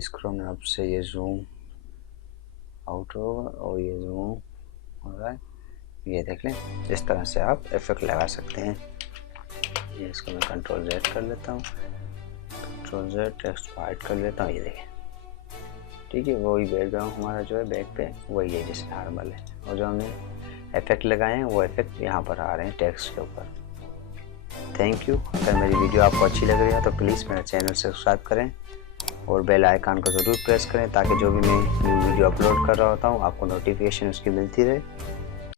Scroll knob से ये zoom out होगा और ये जूम हो रहा है, ये देख लें। इस तरह से आप इफेक्ट लगा सकते हैं। ये इसको मैं कंट्रोल Z कर लेता हूँ, कंट्रोल Z टेक्स्ट वाइट कर लेता हूँ, ये देखें, ठीक है। वही बैकग्राउंड हमारा जो है बैक पे वही है जैसे नॉर्मल है, और जो हमने इफेक्ट लगाए हैं वो इफेक्ट यहाँ पर आ रहे हैं टेक्स्ट के ऊपर। Thank you. अगर मेरी वीडियो आपको अच्छी लग रही है तो प्लीज़ मेरा चैनल सब्सक्राइब करें और बेल आइकन को ज़रूर प्रेस करें ताकि जो भी मैं वीडियो अपलोड कर रहा होता हूँ आपको नोटिफिकेशन उसकी मिलती रहे।